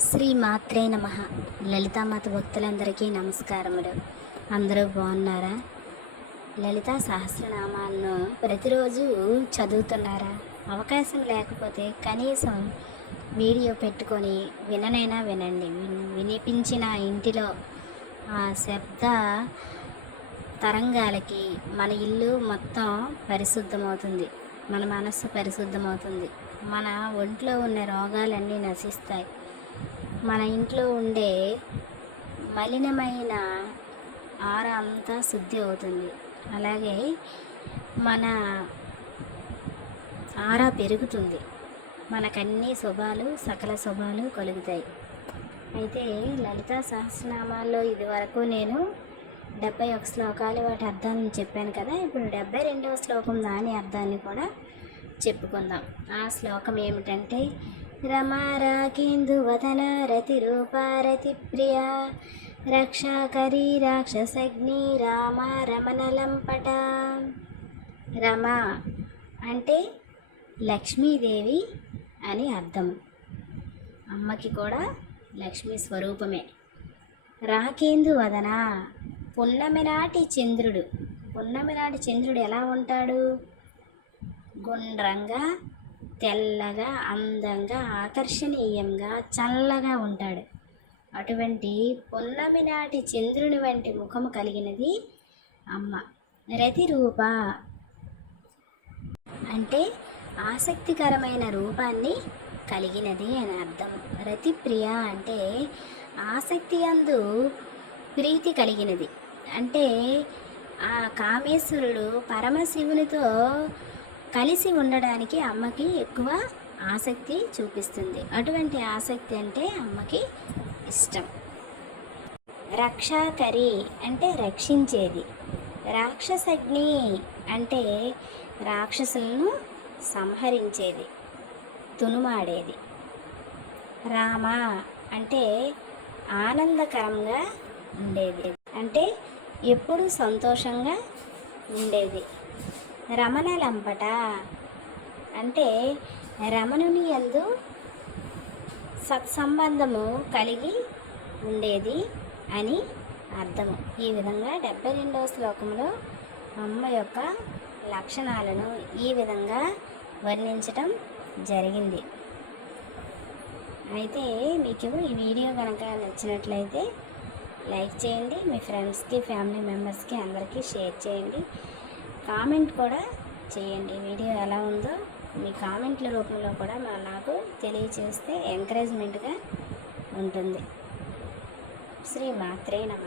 శ్రీ మాత్రే నమ. లలితామాత భక్తులందరికీ నమస్కారములు. అందరూ బాగున్నారా? లలితా సహస్రనామాలను ప్రతిరోజు చదువుతున్నారా? అవకాశం లేకపోతే కనీసం వీడియో పెట్టుకొని విననైనా వినండి. వినిపించిన ఇంటిలో ఆ శబ్ద తరంగాలకి మన ఇల్లు మొత్తం పరిశుద్ధమవుతుంది. మన మనస్సు పరిశుద్ధమవుతుంది. మన ఒంట్లో ఉన్న రోగాలన్నీ నశిస్తాయి. మన ఇంట్లో ఉండే మలినమైన ఆర అంతా శుద్ధి అవుతుంది. అలాగే మన ఆర పెరుగుతుంది. మనకన్నీ శుభాలు సకల శుభాలు కలుగుతాయి. అయితే లలితా సహస్రనామాల్లో ఇదివరకు నేను డెబ్బై ఒక శ్లోకాలు వాటి అర్థాన్ని చెప్పాను కదా ఇప్పుడు డెబ్బై రెండవ శ్లోకం దాని అర్థాన్ని కూడా చెప్పుకుందాం. ఆ శ్లోకం ఏమిటంటే రమారాకేందు వదన రతి రూపారతి ప్రియ రక్షాకరి రాక్షసగ్ని రామ రమణలంపట రమ అంటే లక్ష్మీదేవి అని అర్థం. అమ్మకి కూడా లక్ష్మీ స్వరూపమే. రాకేందు వదన? పున్నమి నాటి చంద్రుడు. పున్నమి నాటి చంద్రుడు ఎలా ఉంటాడు? గుండ్రంగా తెల్లగా అందంగా ఆకర్షణీయంగా చల్లగా ఉంటాడు. అటువంటి పున్నమి నాటి చంద్రుని వంటి ముఖము కలిగినది అమ్మ. రతి రూప అంటే ఆసక్తికరమైన రూపాన్ని కలిగినది అని అర్థం. రతి ప్రియ అంటే ఆసక్తి అందు ప్రీతి కలిగినది. అంటే ఆ కామేశ్వరుడు పరమశివునితో కలిసి ఉండడానికి అమ్మకి ఎక్కువ ఆసక్తి చూపిస్తుంది. అటువంటి ఆసక్తి అంటే అమ్మకి ఇష్టం. రక్షాకరి అంటే రక్షించేది. రాక్షసగ్ని అంటే రాక్షసులను సంహరించేది తునుమాడేది రామ అంటే ఆనందకరంగా ఉండేది. అంటే ఎప్పుడు సంతోషంగా ఉండేది. రమణ లంపట అంటే రమణుని యందు సత్సంబంధము కలిగి ఉండేది అని అర్థము. ఈ విధంగా డెబ్బై రెండవ శ్లోకంలో అమ్మ యొక్క లక్షణాలను ఈ విధంగా వర్ణించటం జరిగింది. అయితే మీకు ఈ వీడియో కనుక నచ్చినట్లయితే లైక్ చేయండి మీ ఫ్రెండ్స్కి ఫ్యామిలీ మెంబర్స్కి అందరికీ షేర్ చేయండి. కామెంట్ కూడా చేయండి. వీడియో ఎలా ఉందో మీ కామెంట్ల రూపంలో కూడా మా నాకు తెలియచేస్తే ఎంకరేజ్మెంట్గా ఉంటుంది. శ్రీ మాత్రే నమ.